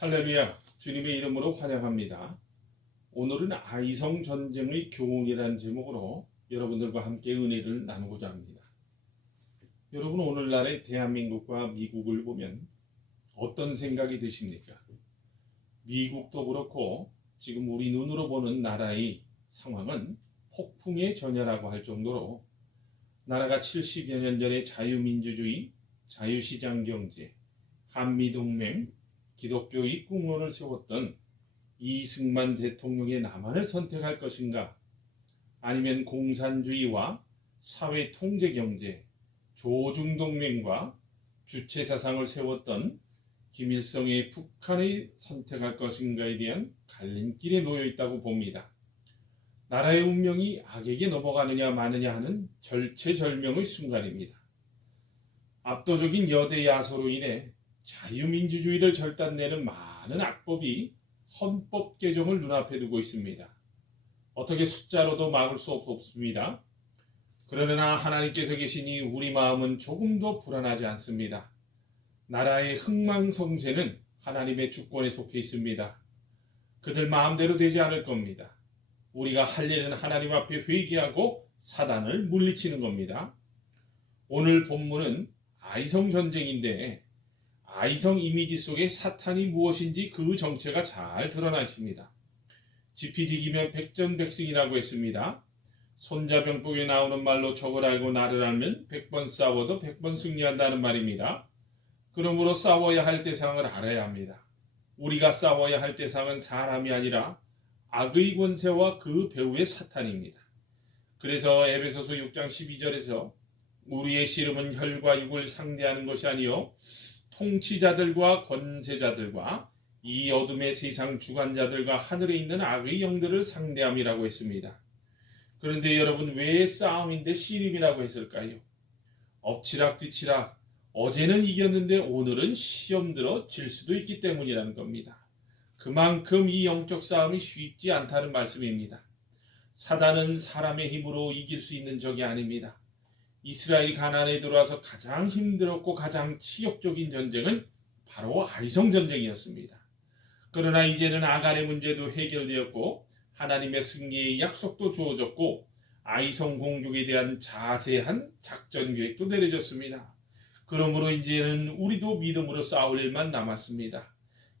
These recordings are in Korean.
할렐루야 주님의 이름으로 환영합니다. 오늘은 아이성 전쟁의 교훈이라는 제목으로 여러분들과 함께 은혜를 나누고자 합니다. 여러분 오늘날의 대한민국과 미국을 보면 어떤 생각이 드십니까? 미국도 그렇고 지금 우리 눈으로 보는 나라의 상황은 폭풍의 전야라고 할 정도로 나라가 70여 년 전에 자유민주주의, 자유시장 경제, 한미동맹, 기독교 입국론을 세웠던 이승만 대통령의 남한을 선택할 것인가? 아니면 공산주의와 사회 통제 경제, 조중동맹과 주체 사상을 세웠던 김일성의 북한을 선택할 것인가에 대한 갈림길에 놓여 있다고 봅니다. 나라의 운명이 악에게 넘어가느냐 마느냐 하는 절체절명의 순간입니다. 압도적인 여대 야소로 인해 자유민주주의를 절단내는 많은 악법이 헌법 개정을 눈앞에 두고 있습니다. 어떻게 숫자로도 막을 수 없습니다. 그러나 하나님께서 계시니 우리 마음은 조금도 불안하지 않습니다. 나라의 흥망성쇠는 하나님의 주권에 속해 있습니다. 그들 마음대로 되지 않을 겁니다. 우리가 할 일은 하나님 앞에 회개하고 사단을 물리치는 겁니다. 오늘 본문은 아이성 전쟁인데 아이성 이미지 속에 사탄이 무엇인지 그 정체가 잘 드러나 있습니다. 지피지기면 백전백승이라고 했습니다. 손자병법에 나오는 말로 적을 알고 나를 알면 백번 싸워도 백번 승리한다는 말입니다. 그러므로 싸워야 할 대상을 알아야 합니다. 우리가 싸워야 할 대상은 사람이 아니라 악의 권세와 그 배후의 사탄입니다. 그래서 에베소서 6장 12절에서 우리의 씨름은 혈과 육을 상대하는 것이 아니요 통치자들과 권세자들과 이 어둠의 세상 주관자들과 하늘에 있는 악의 영들을 상대함이라고 했습니다. 그런데 여러분 왜 싸움인데 씨름이라고 했을까요? 엎치락 뒤치락 어제는 이겼는데 오늘은 시험 들어 질 수도 있기 때문이라는 겁니다. 그만큼 이 영적 싸움이 쉽지 않다는 말씀입니다. 사단은 사람의 힘으로 이길 수 있는 적이 아닙니다. 이스라엘이 가나안에 들어와서 가장 힘들었고 가장 치욕적인 전쟁은 바로 아이성 전쟁이었습니다. 그러나 이제는 아간의 문제도 해결되었고 하나님의 승리의 약속도 주어졌고 아이성 공격에 대한 자세한 작전 계획도 내려졌습니다. 그러므로 이제는 우리도 믿음으로 싸울 일만 남았습니다.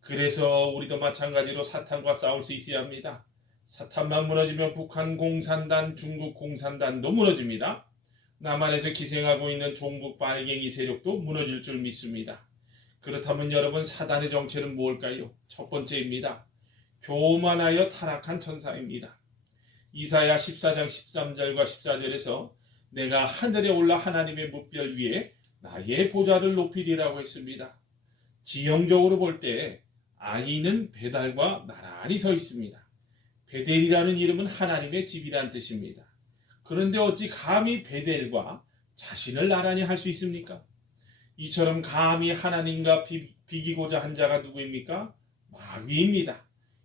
그래서 우리도 마찬가지로 사탄과 싸울 수 있어야 합니다. 사탄만 무너지면 북한 공산단, 중국 공산단도 무너집니다. 남한에서 기생하고 있는 종북 빨갱이 세력도 무너질 줄 믿습니다. 그렇다면 여러분 사단의 정체는 무엇일까요? 첫 번째입니다. 교만하여 타락한 천사입니다. 이사야 14장 13절과 14절에서 내가 하늘에 올라 하나님의 무별 위에 나의 보좌를 높이리라고 했습니다. 지형적으로 볼 때 아이는 배달과 나란히 서 있습니다. 베델이라는 이름은 하나님의 집이란 뜻입니다. 그런데 어찌 감히 베델과 자신을 나란히 할 수 있습니까? 이처럼 감히 하나님과 비, 비기고자 한 자가 누구입니까? 마귀입니다.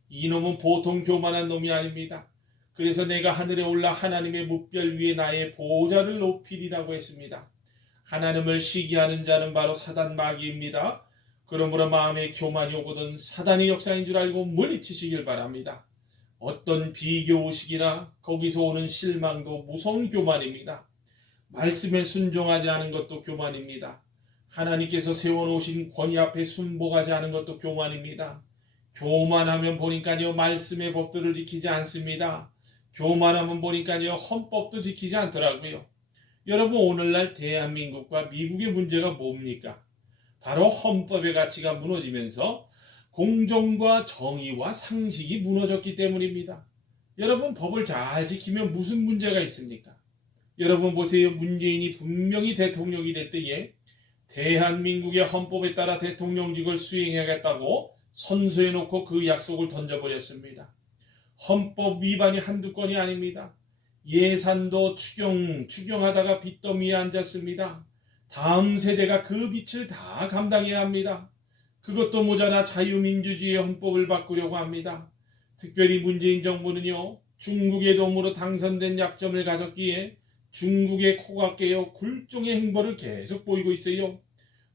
이놈은 보통 교만한 놈이 아닙니다. 그래서 내가 하늘에 올라 하나님의 무별 위에 나의 보좌를 높이리라고 했습니다. 하나님을 시기하는 자는 바로 사단 마귀입니다. 그러므로 마음에 교만이 오거든 사단의 역사인 줄 알고 물리치시길 바랍니다. 어떤 비교의식이나 거기서 오는 실망도 무서운 교만입니다. 말씀에 순종하지 않은 것도 교만입니다. 하나님께서 세워놓으신 권위 앞에 순복하지 않은 것도 교만입니다. 교만하면 보니까요 말씀의 법들을 지키지 않습니다. 교만하면 보니까요 헌법도 지키지 않더라고요. 여러분 오늘날 대한민국과 미국의 문제가 뭡니까? 바로 헌법의 가치가 무너지면서 공정과 정의와 상식이 무너졌기 때문입니다. 여러분 법을 잘 지키면 무슨 문제가 있습니까? 여러분 보세요. 문재인이 분명히 대통령이 됐더니 대한민국의 헌법에 따라 대통령직을 수행하겠다고 선수해놓고 그 약속을 던져버렸습니다. 헌법 위반이 한두 건이 아닙니다. 예산도 추경, 추경하다가 빚더미에 앉았습니다. 다음 세대가 그 빚을 다 감당해야 합니다. 그것도 모자라 자유민주주의 헌법을 바꾸려고 합니다. 특별히 문재인 정부는요, 중국의 도움으로 당선된 약점을 가졌기에 중국의 코가 깨어 굴종의 행보를 계속 보이고 있어요.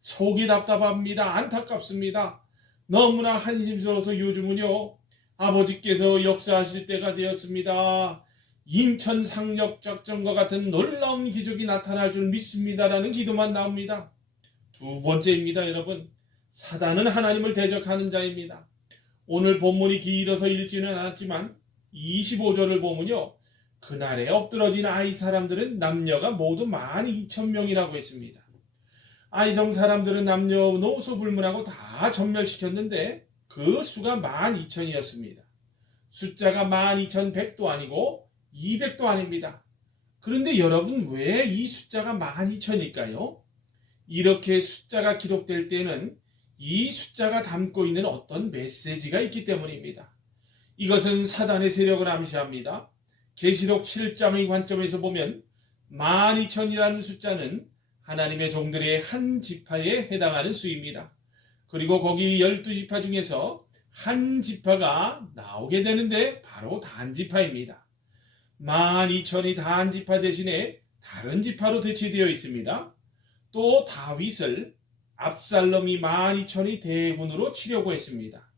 속이 답답합니다. 안타깝습니다. 너무나 한심스러워서 요즘은요 아버지께서 역사하실 때가 되었습니다. 인천 상륙 작전과 같은 놀라운 기적이 나타날 줄 믿습니다라는 기도만 나옵니다. 두 번째입니다, 여러분. 사단은 하나님을 대적하는 자입니다. 오늘 본문이 길어서 읽지는 않았지만 25절을 보면요. 그날에 엎드러진 아이 사람들은 남녀가 모두 12,000명이라고 했습니다. 아이성 사람들은 남녀노소 불문하고 다 전멸시켰는데 그 수가 12,000이었습니다. 숫자가 12,100도 아니고 200도 아닙니다. 그런데 여러분 왜 이 숫자가 12,000일까요? 이렇게 숫자가 기록될 때는 이 숫자가 담고 있는 어떤 메시지가 있기 때문입니다. 이것은 사단의 세력을 암시합니다. 계시록 7장의 관점에서 보면 12,000이라는 숫자는 하나님의 종들의 한 지파에 해당하는 수입니다. 그리고 거기 12지파 중에서 한 지파가 나오게 되는데 바로 단지파입니다. 12,000이 단지파 대신에 다른 지파로 대치되어 있습니다. 또 다윗을 압살롬이 12,000이 대군으로 치려고 했습니다.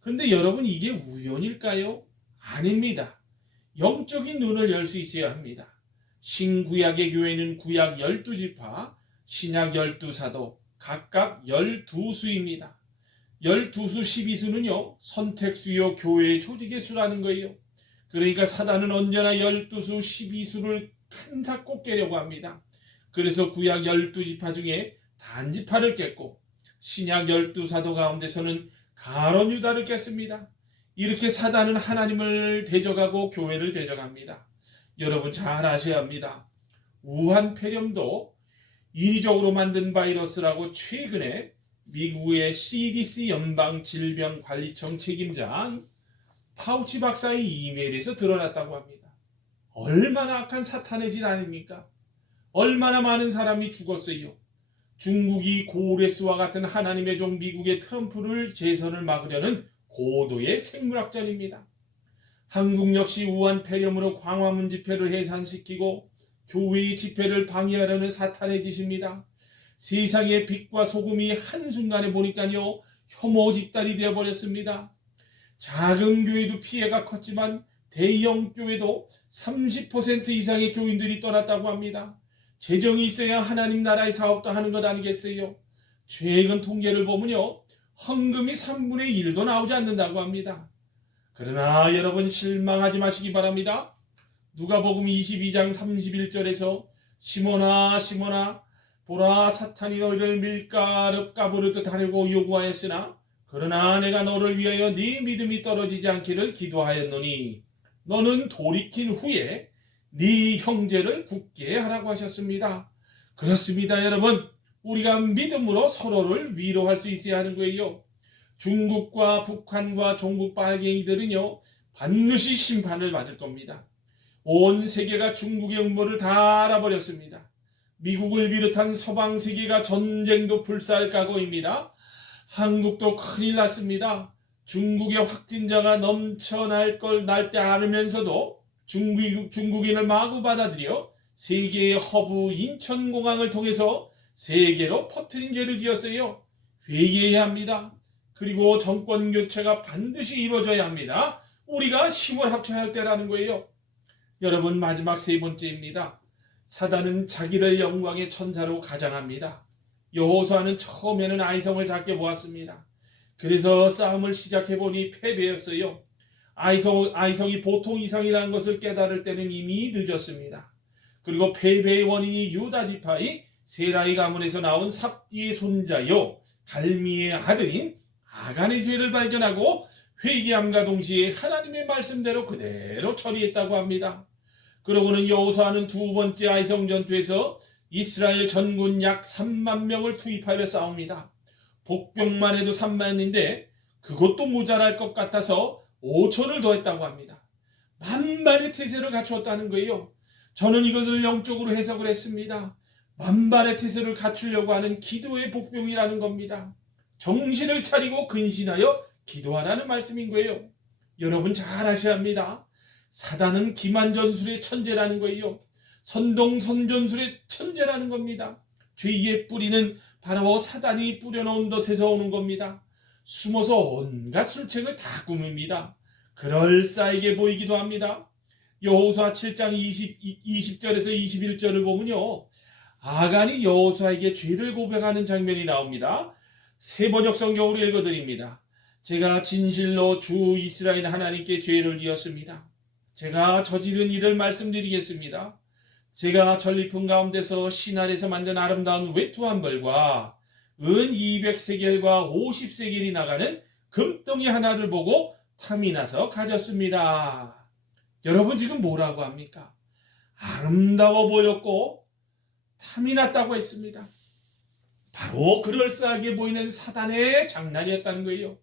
그런데 여러분 이게 우연일까요? 아닙니다. 영적인 눈을 열 수 있어야 합니다. 신구약의 교회는 구약 12지파, 신약 12사도, 각각 12수입니다. 12수 12수는요, 선택수요 교회의 조직의 수라는 거예요. 그러니까 사단은 언제나 12수 12수를 한사 꼭 깨려고 합니다. 그래서 구약 12지파 중에 단지파를 깼고, 신약 12사도 가운데서는 가론 유다를 깼습니다. 이렇게 사단은 하나님을 대적하고 교회를 대적합니다. 여러분 잘 아셔야 합니다. 우한 폐렴도 인위적으로 만든 바이러스라고 최근에 미국의 CDC 연방 질병 관리청 책임자 파우치 박사의 이메일에서 드러났다고 합니다. 얼마나 악한 사탄의 짓 아닙니까? 얼마나 많은 사람이 죽었어요. 중국이 고레스와 같은 하나님의 종 미국의 트럼프를 재선을 막으려는 고도의 생물학전입니다. 한국 역시 우한 폐렴으로 광화문 집회를 해산시키고 교회의 집회를 방해하려는 사탄의 짓입니다. 세상의 빛과 소금이 한순간에 보니까요, 혐오 집단이 되어버렸습니다. 작은 교회도 피해가 컸지만 대형 교회도 30% 이상의 교인들이 떠났다고 합니다. 재정이 있어야 하나님 나라의 사업도 하는 것 아니겠어요? 최근 통계를 보면요, 헌금이 3분의 1도 나오지 않는다고 합니다. 그러나 여러분 실망하지 마시기 바랍니다. 누가복음 22장 31절에서 시몬아 시몬아 보라 사탄이 너희를 밀가루 까부르듯 하려고 요구하였으나 그러나 내가 너를 위하여 네 믿음이 떨어지지 않기를 기도하였노니 너는 돌이킨 후에 네 형제를 굳게 하라고 하셨습니다. 그렇습니다, 여러분. 우리가 믿음으로 서로를 위로할 수 있어야 하는 거예요. 중국과 북한과 종북 빨갱이들은요, 반드시 심판을 받을 겁니다. 온 세계가 중국의 음모를 다 알아버렸습니다. 미국을 비롯한 서방 세계가 전쟁도 불사할 각오입니다. 한국도 큰일 났습니다. 중국의 확진자가 넘쳐날 걸 날 때 알으면서도 중국, 중국인을 마구 받아들여 세계의 허브 인천공항을 통해서 세계로 퍼트린 죄를 지었어요. 회개해야 합니다. 그리고 정권 교체가 반드시 이루어져야 합니다. 우리가 힘을 합쳐야 할 때라는 거예요. 여러분 마지막 세 번째입니다. 사단은 자기를 영광의 천사로 가장합니다. 여호수아는 처음에는 아이성을 작게 보았습니다. 그래서 싸움을 시작해 보니 패배였어요. 아이성, 아이성이 보통 이상이라는 것을 깨달을 때는 이미 늦었습니다. 그리고 패배의 원인이 유다 지파의 세라이 가문에서 나온 삽디의 손자요 갈미의 아들인 아간의 죄를 발견하고 회개함과 동시에 하나님의 말씀대로 그대로 처리했다고 합니다. 그러고는 여호수아는 두 번째 아이성 전투에서 이스라엘 전군 약 3만 명을 투입하여 싸웁니다. 복병만 해도 3만인데 그것도 모자랄 것 같아서 5천을 더했다고 합니다. 만반의 태세를 갖추었다는 거예요. 저는 이것을 영적으로 해석을 했습니다. 만반의 태세를 갖추려고 하는 기도의 복병이라는 겁니다. 정신을 차리고 근신하여 기도하라는 말씀인 거예요. 여러분 잘 아셔야 합니다. 사단은 기만전술의 천재라는 거예요. 선동선전술의 천재라는 겁니다. 죄의 뿌리는 바로 사단이 뿌려놓은 덫에서 오는 겁니다. 숨어서 온갖 술책을 다 꾸밉니다. 그럴싸하게 보이기도 합니다. 여호수아 7장 20, 20절에서 21절을 보면요. 아간이 여호수아에게 죄를 고백하는 장면이 나옵니다. 세 번역 성경으로 읽어드립니다. 제가 진실로 주 이스라엘 하나님께 죄를 지었습니다. 제가 저지른 일을 말씀드리겠습니다. 제가 전리품 가운데서 신알에서 만든 아름다운 외투한 벌과 은 200세겔과 50세겔이 나가는 금덩이 하나를 보고 탐이 나서 가졌습니다. 여러분 지금 뭐라고 합니까? 아름다워 보였고 탐이 났다고 했습니다. 바로 그럴싸하게 보이는 사단의 장난이었다는 거예요.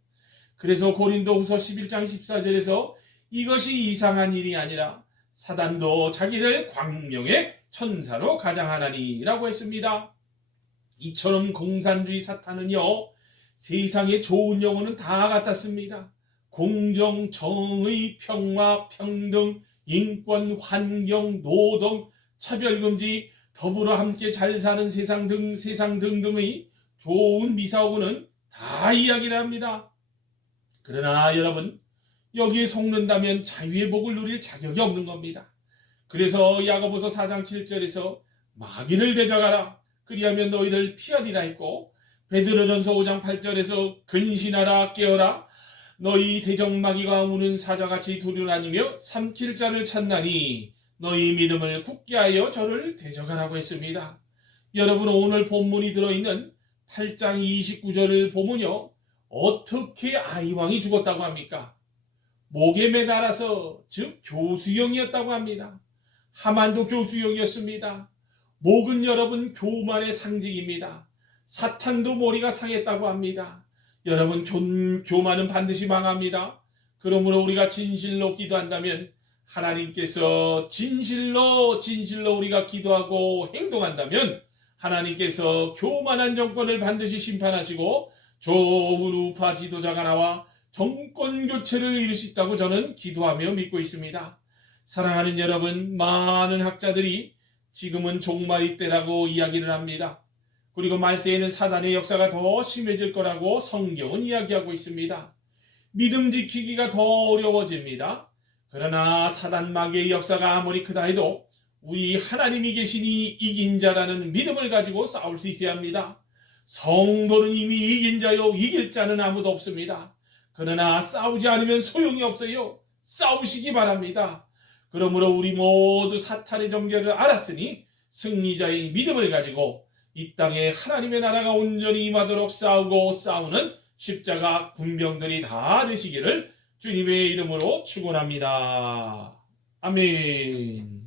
그래서 고린도 후서 11장 14절에서 이것이 이상한 일이 아니라 사단도 자기를 광명의 천사로 가장하나니라고 했습니다. 이처럼 공산주의 사탄은요, 세상의 좋은 영혼은 다 같았습니다. 공정, 정의, 평화, 평등, 인권, 환경, 노동, 차별금지, 더불어 함께 잘 사는 세상 등, 세상 등등의 좋은 미사오고는 다 이야기를 합니다. 그러나 여러분, 여기에 속는다면 자유의 복을 누릴 자격이 없는 겁니다. 그래서 야고보서 4장 7절에서 마귀를 대적하라 그리하면 너희를 피하리라 했고 베드로전서 5장 8절에서 근신하라 깨어라 너희 대적 마귀가 우는 사자같이 두려나니며 삼킬 자를 찾나니 너희 믿음을 굳게 하여 저를 대적하라고 했습니다. 여러분 오늘 본문이 들어있는 8장 29절을 보면요 어떻게 아이왕이 죽었다고 합니까? 목에 매달아서 즉 교수형이었다고 합니다. 하만도 교수형이었습니다. 목은 여러분 교만의 상징입니다. 사탄도 머리가 상했다고 합니다. 여러분 교, 교만은 반드시 망합니다. 그러므로 우리가 진실로 기도한다면 하나님께서 진실로 진실로 우리가 기도하고 행동한다면 하나님께서 교만한 정권을 반드시 심판하시고 좋은 우파 지도자가 나와 정권 교체를 이룰 수 있다고 저는 기도하며 믿고 있습니다. 사랑하는 여러분, 많은 학자들이 지금은 종말이 때라고 이야기를 합니다. 그리고 말세에는 사단의 역사가 더 심해질 거라고 성경은 이야기하고 있습니다. 믿음 지키기가 더 어려워집니다. 그러나 사단 마귀의 역사가 아무리 크다 해도 우리 하나님이 계시니 이긴 자라는 믿음을 가지고 싸울 수 있어야 합니다. 성도는 이미 이긴 자요, 이길 자는 아무도 없습니다. 그러나 싸우지 않으면 소용이 없어요. 싸우시기 바랍니다. 그러므로 우리 모두 사탄의 정결을 알았으니 승리자의 믿음을 가지고 이 땅에 하나님의 나라가 온전히 임하도록 싸우고 싸우는 십자가 군병들이 다 되시기를 주님의 이름으로 축원합니다. 아멘.